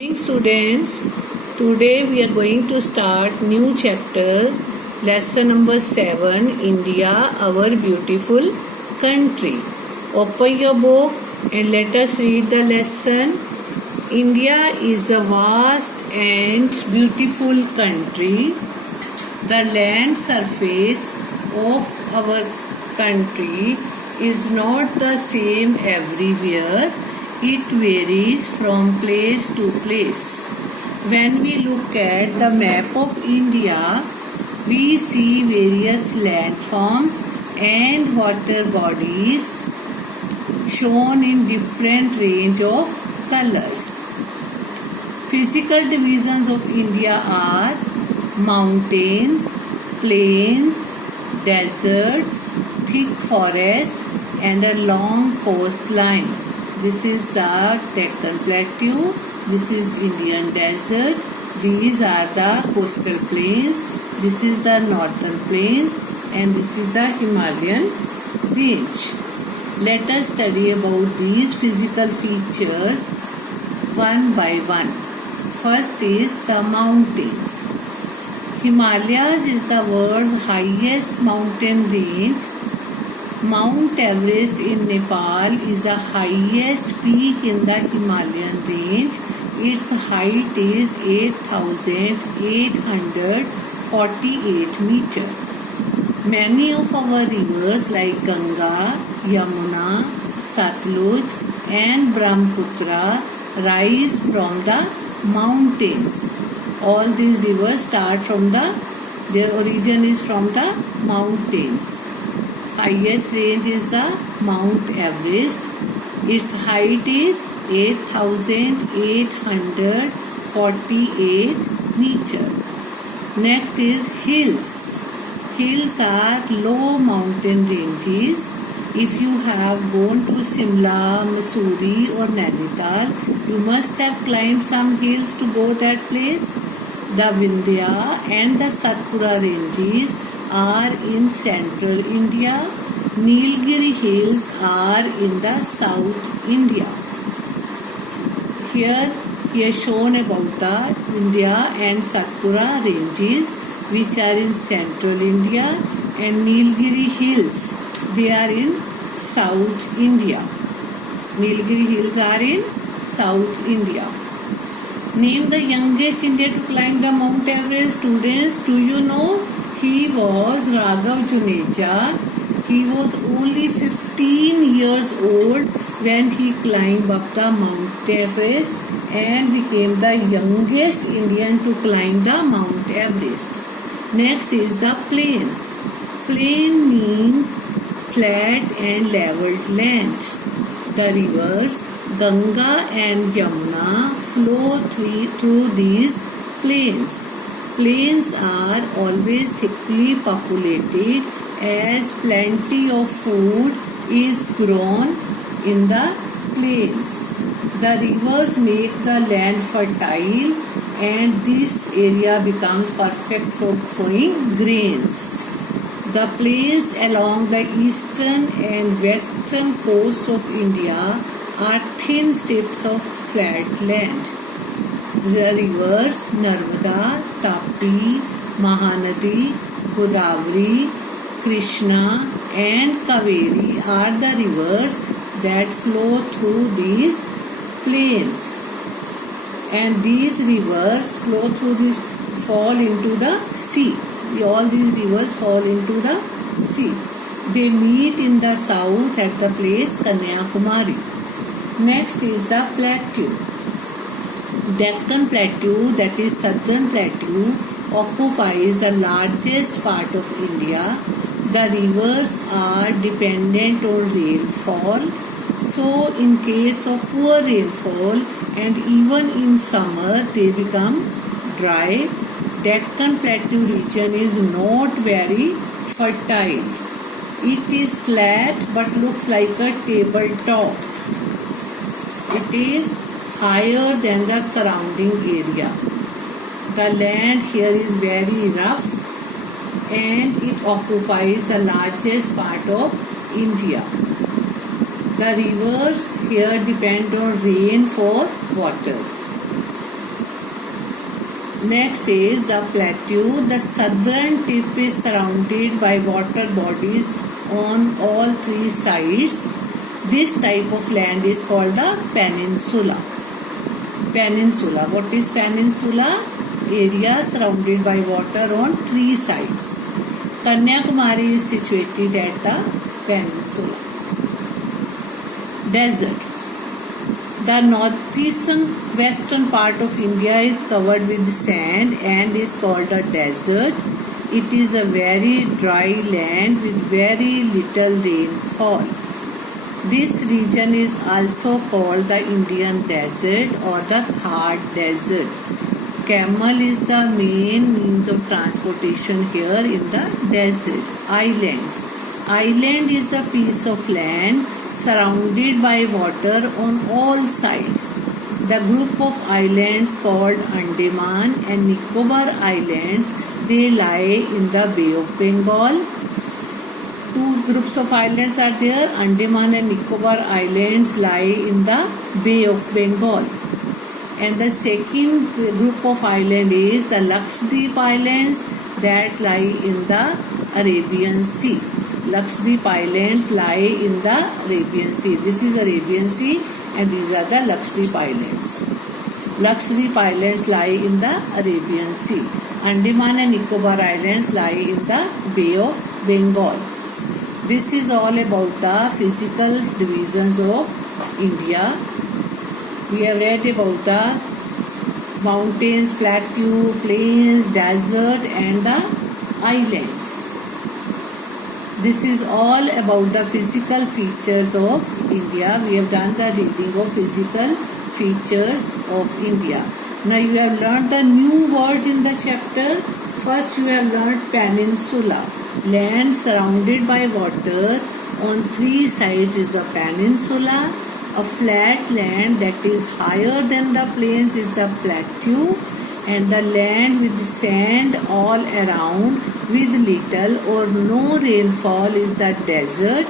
Morning students, today we are going to start new chapter, lesson number 7, India, our beautiful country. Open your book and let us read the lesson. India is a vast and beautiful country. The land surface of our country is not the same everywhere. It varies from place to place. When we look at the map of India, we see various landforms and water bodies shown in different range of colors. Physical divisions of India are mountains, plains, deserts, thick forest and a long coastline. This is the Deccan Plateau, this is Indian desert, these are the coastal plains, this is the northern plains and this is the Himalayan range. Let us study about these physical features one by one. First is the mountains. Himalayas is the world's highest mountain range. Mount Everest in Nepal is the highest peak in the Himalayan range. Its height is 8,848 meters. Many of our rivers like Ganga, Yamuna, Satluj and Brahmaputra rise from the mountains. All these rivers start from their origin is from the mountains. Highest range is the Mount Everest. Its height is 8,848 meters. Next is hills. Hills are low mountain ranges. If you have gone to Shimla, Mussoorie or Nainital, you must have climbed some hills to go that place. The Vindhya and the Satpura ranges are in central India. Nilgiri hills are in the south India. Here shown about the Vindhya and Satpura ranges which are in central India and Nilgiri hills, they are in south India. Nilgiri hills are in south India. Name the youngest Indian to climb the Mount Everest. Students, do you know? He was Raghav Juneja. He was only 15 years old when he climbed up the Mount Everest and became the youngest Indian to climb the Mount Everest. Next is the plains. Plain means flat and leveled land. The rivers Ganga and Yamuna flow through these plains. Plains are always thickly populated as plenty of food is grown in the plains. The rivers make the land fertile and this area becomes perfect for growing grains. The plains along the eastern and western coast of India are thin strips of flat land. The rivers Narmada, Tapi, Mahanadi, Godavari, Krishna and Kaveri are the rivers that flow through these plains. And these rivers fall into the sea. All these rivers fall into the sea. They meet in the south at the place Kanyakumari. Next is the plateau. Deccan Plateau, that is southern plateau, occupies the largest part of India. The rivers are dependent on rainfall. So in case of poor rainfall and even in summer they become dry. Deccan Plateau region is not very fertile. It is flat but looks like a tabletop. It is higher than the surrounding area. The land here is very rough and it occupies the largest part of India. The rivers here depend on rain for water. Next is the plateau. The southern tip is surrounded by water bodies on all three sides. This type of land is called a peninsula. Peninsula. What is peninsula? Area surrounded by water on three sides. Kanyakumari is situated at the peninsula. Desert. The northeastern western part of India is covered with sand and is called a desert. It is a very dry land with very little rainfall. This region is also called the Indian desert or the Thar desert. Camel is the main means of transportation here in the desert. Islands. Island is a piece of land surrounded by water on all sides. The group of islands called Andaman and Nicobar Islands, they lie in the Bay of Bengal. Two groups of islands are there. Andaman and Nicobar Islands lie in the Bay of Bengal. And the second group of island is the Lakshadweep Islands that lie in the Arabian Sea. Lakshadweep Islands lie in the Arabian Sea. This is Arabian Sea and these are the Lakshadweep Islands. Lakshadweep Islands lie in the Arabian Sea. Andaman and Nicobar Islands lie in the Bay of Bengal. This is all about the physical divisions of India. We have read about the mountains, plateau, plains, desert and the islands. This is all about the physical features of India. We have done the reading of physical features of India. Now you have learned the new words in the chapter. First you have learned peninsula. Land surrounded by water on three sides is a peninsula. A flat land that is higher than the plains is the plateau, and the land with sand all around with little or no rainfall is the desert,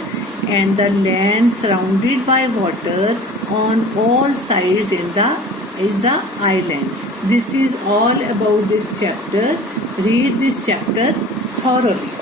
and the land surrounded by water on all sides is the island. This is all about this chapter. Read this chapter thoroughly.